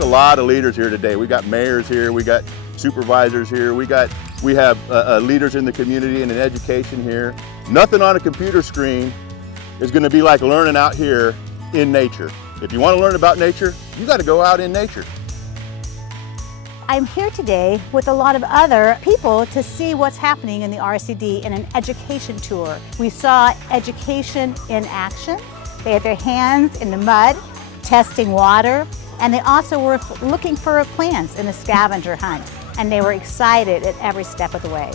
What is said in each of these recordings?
There's a lot of leaders here today. We got mayors here, we got supervisors here, we have leaders in the community and in education here. Nothing on a computer screen is going to be like learning out here in nature. If you want to learn about nature, you got to go out in nature. I'm here today with a lot of other people to see what's happening in the RCD in an education tour. We saw education in action. They had their hands in the mud, testing water, and they also were looking for plants in a scavenger hunt. And they were excited at every step of the way.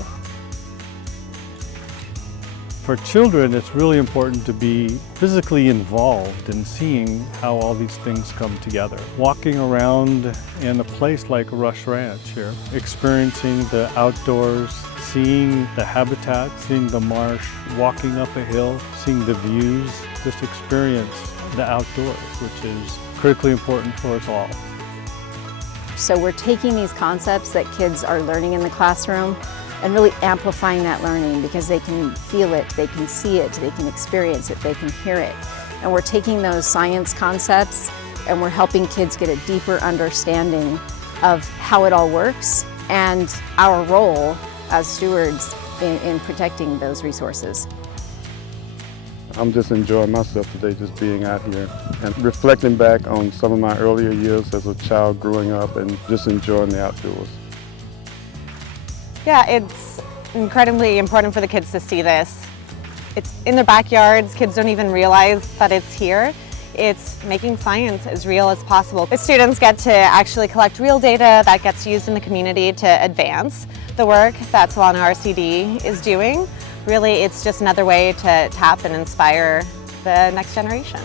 For children, it's really important to be physically involved in seeing how all these things come together. Walking around in a place like Rush Ranch here, experiencing the outdoors, seeing the habitat, seeing the marsh, walking up a hill, seeing the views, just experience the outdoors, which is critically important for us all. So we're taking these concepts that kids are learning in the classroom and really amplifying that learning because they can feel it, they can see it, they can experience it, they can hear it. And we're taking those science concepts and we're helping kids get a deeper understanding of how it all works and our role as stewards in protecting those resources. I'm just enjoying myself today, just being out here and reflecting back on some of my earlier years as a child growing up and just enjoying the outdoors. Yeah, it's incredibly important for the kids to see this. It's in their backyards, kids don't even realize that it's here. It's making science as real as possible. The students get to actually collect real data that gets used in the community to advance the work that Solano RCD is doing. Really, it's just another way to tap and inspire the next generation.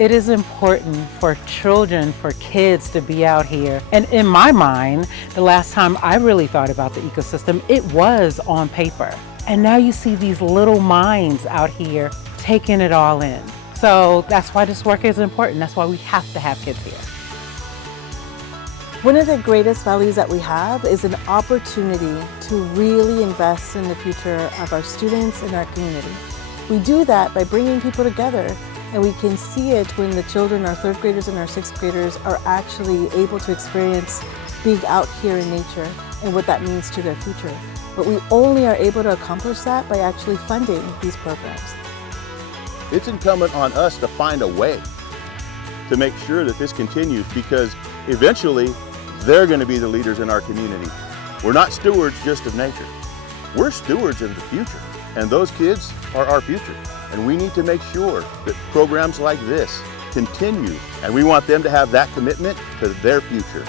It is important for children, for kids to be out here. And in my mind, the last time I really thought about the ecosystem, it was on paper. And now you see these little minds out here taking it all in. So that's why this work is important. That's why we have to have kids here. One of the greatest values that we have is an opportunity to really invest in the future of our students and our community. We do that by bringing people together, and we can see it when the children, our third graders and our sixth graders, are actually able to experience being out here in nature and what that means to their future. But we only are able to accomplish that by actually funding these programs. It's incumbent on us to find a way to make sure that this continues, because eventually they're going to be the leaders in our community. We're not stewards just of nature. We're stewards of the future, and those kids are our future. And we need to make sure that programs like this continue, and we want them to have that commitment to their future.